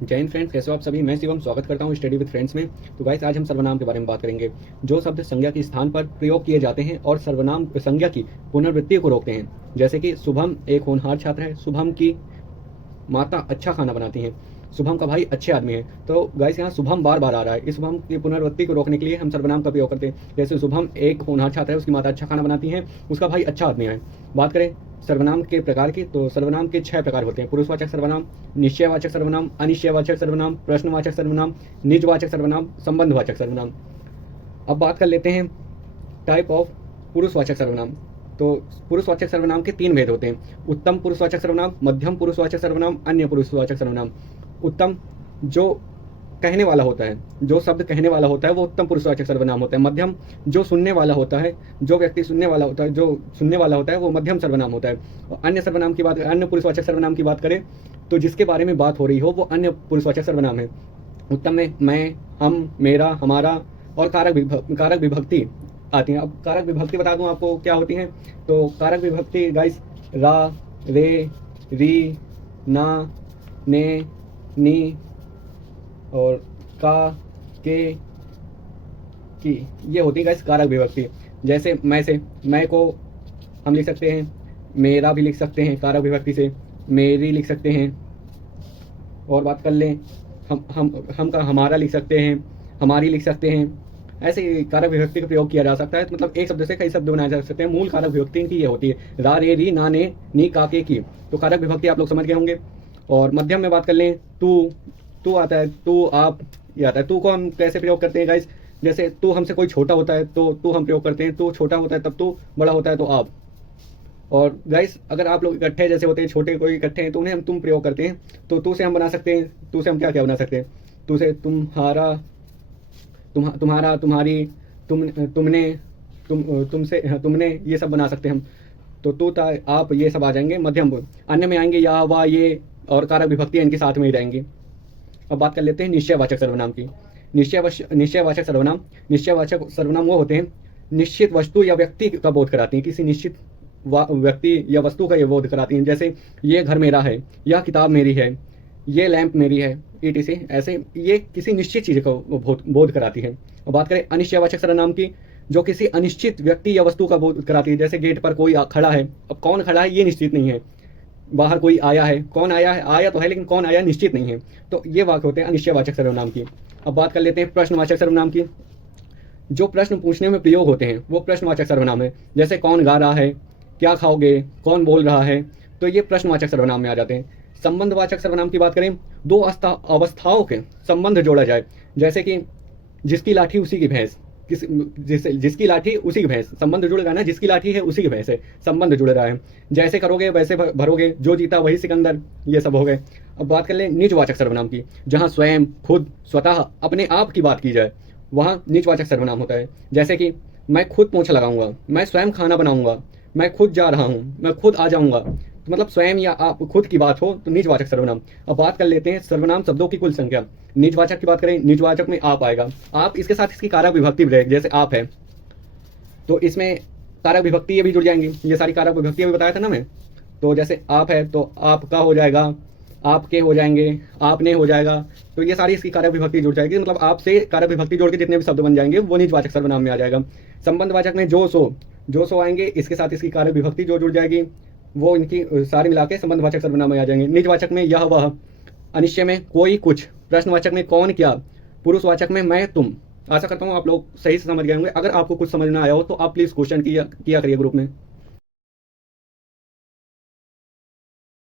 जय हिंद फ्रेंड्स, कैसे हो आप सभी। मैं शिवम स्वागत करता हूं स्टडी विद फ्रेंड्स में। तो गाइस, आज हम सर्वनाम के बारे में बात करेंगे, जो शब्द संज्ञा के स्थान पर प्रयोग किए जाते हैं और सर्वनाम संज्ञा की पुनरावृत्ति को रोकते हैं। जैसे कि शुभम एक होनहार छात्र है, शुभम की माता अच्छा खाना बनाती हैं, शुभम का भाई अच्छे आदमी है। तो गाइस, यहाँ शुभम बार बार आ रहा है। इस शुभम की पुनरावृत्ति को रोकने के लिए हम सर्वनाम का प्रयोग करते हैं। जैसे शुभम एक होनहार छात्र है, उसकी माता अच्छा खाना बनाती है, उसका भाई अच्छा आदमी है। बात करें सर्वनाम के प्रकार की, तो सर्वनाम के 6 प्रकार होते हैं। पुरुषवाचक सर्वनाम, निश्चयवाचक सर्वनाम, अनिश्चयवाचक सर्वनाम, प्रश्नवाचक सर्वनाम, निजवाचक सर्वनाम, संबंधवाचक सर्वनाम। अब बात कर लेते हैं टाइप ऑफ पुरुषवाचक सर्वनाम। तो पुरुषवाचक सर्वनाम के 3 भेद होते हैं: उत्तम पुरुषवाचक सर्वनाम, मध्यम पुरुषवाचक सर्वनाम, अन्य पुरुषवाचक सर्वनाम। उत्तम जो कहने वाला होता है, जो शब्द कहने वाला होता है, वो उत्तम पुरुषवाचक सर्वनाम होता है। मध्यम जो सुनने वाला होता है, जो व्यक्ति सुनने वाला होता है, जो सुनने वाला होता है, वो मध्यम सर्वनाम होता है। और अन्य सर्वनाम की बात, अन्य पुरुषवाचक सर्वनाम की बात करें तो जिसके बारे में बात हो रही हो वो अन्य पुरुषवाचक सर्वनाम है। उत्तम में मैं, हम, मेरा, हमारा और कारक विभक्ति आती हैं। अब कारक विभक्ति बता दूं आपको क्या होती हैं। तो कारक विभक्ति गाइस रा, रे, री, ना, ने, नी और का, के, की, ये होती है गाइस कारक विभक्ति। जैसे मैं से, मैं को हम लिख सकते हैं, मेरा भी लिख सकते हैं कारक विभक्ति से, मेरी लिख सकते हैं। और बात कर लें हम का हमारा लिख सकते हैं, हमारी लिख सकते हैं। ऐसे ही कारक विभक्ति का प्रयोग किया जा सकता है। तो मतलब एक शब्द से कई शब्द बनाए जा सकते हैं। मूल कारक विभक्ति इनकी ये होती है, रा, रे, री, ना, ने, नी, का, के, की। तो कारक विभक्ति आप लोग समझ गए होंगे। और मध्यम में बात कर लें, तू आता है, तू, आप, ये आता है। तू को हम कैसे प्रयोग करते हैं गाइस, जैसे तू हमसे कोई छोटा होता है तो तू हम प्रयोग करते हैं, तू छोटा होता है तब तू, बड़ा होता है तो आप। और गाइस, अगर आप लोग इकट्ठे जैसे होते हैं, छोटे कोई इकट्ठे हैं तो उन्हें हम तुम प्रयोग करते हैं। तो तू से हम बना सकते हैं, तू से हम क्या क्या बना सकते हैं, तू से तुम्हारा, तुम्हारा, तुम्हारी, तुमने, तुमसे, तुमने, ये सब बना सकते हैं हम। तो तू था, आप, ये सब आ जाएंगे मध्यम। अन्य में आएंगे या, वा, ये और कारक विभक्ति इनके साथ में ही रहेंगी। अब बात कर लेते हैं निश्चयवाचक सर्वनाम की। निश्चयवाचक सर्वनाम वो होते हैं निश्चित वस्तु या व्यक्ति का बोध कराती हैं, किसी निश्चित व्यक्ति या वस्तु का ये बोध कराती हैं। जैसे ये घर मेरा है, यह किताब मेरी है, ये लैंप मेरी है, etc। ऐसे ये किसी निश्चित चीज़ का बोध कराती है। और बात करें अनिश्चयवाचक सर्वनाम की, जो किसी अनिश्चित व्यक्ति या वस्तु का बोध कराती है। जैसे गेट पर कोई खड़ा है, अब कौन खड़ा है ये निश्चित नहीं है। बाहर कोई आया है, कौन आया है, आया तो है लेकिन कौन आया निश्चित नहीं है। तो ये वाक्य होते हैं अनिश्चयवाचक सर्वनाम की। अब बात कर लेते हैं प्रश्नवाचक सर्वनाम की। जो प्रश्न पूछने में प्रयोग होते हैं वो प्रश्नवाचक सर्वनाम है। जैसे कौन गा रहा है, क्या खाओगे, कौन बोल रहा है, तो ये प्रश्नवाचक सर्वनाम में आ जाते हैं। संबंधवाचक सर्वनाम की बात करें, दो अवस्थाओं के संबंध जोड़ा जाए। जैसे कि जिसकी लाठी उसी की भैंस, जिसकी लाठी उसी की भैंस, संबंध जुड़ रहा है ना, जिसकी लाठी है उसी की भैंस है, संबंध जुड़ रहा है। जैसे करोगे वैसे भरोगे, जो जीता वही सिकंदर, ये सब हो गए। अब बात कर ले निजवाचक सर्वनाम की, जहाँ स्वयं, खुद, स्वतः, अपने आप की बात की जाए, वहाँ निजवाचक सर्वनाम होता है। जैसे कि मैं खुद पोछा लगाऊंगा, मैं स्वयं खाना बनाऊंगा, मैं खुद जा रहा हूँ, मैं खुद आ जाऊंगा। तो मतलब स्वयं या आप, खुद की बात हो तो निजवाचक सर्वनाम। अब बात कर लेते हैं सर्वनाम शब्दों की कुल संख्या। निजवाचक की बात करें, निजवाचक में आप आएगा, आप, इसके साथ इसकी कारक विभक्ति भी रहेगी। जैसे आप है तो इसमें कारक विभक्ति ये भी जुड़ जाएंगी। ये सारी कारक विभक्ति भी बताया था ना मैं। तो जैसे आप है तो आपका हो जाएगा, आपके हो जाएंगे, आपने हो जाएगा। तो ये सारी इसकी कारक विभक्ति जुड़ जाएगी। मतलब आपसे कारक विभक्ति जोड़ के जितने भी शब्द बन जाएंगे वो निजवाचक सर्वनाम में आ जाएगा। संबंधवाचक में जो सो आएंगे, इसके साथ इसकी कारक विभक्ति जो जुड़ जाएगी, वो इनकी सारी मिला के संबंधवाचक सर्वनाम में आ जाएंगे। निजवाचक में यह वह, अनिश्चय में कोई कुछ, प्रश्नवाचक में कौन क्या, पुरुषवाचक में मैं तुम। आशा करता हूँ आप लोग सही से समझ गए होंगे। अगर आपको कुछ समझ ना आया हो तो आप प्लीज़ क्वेश्चन किया करिए ग्रुप में।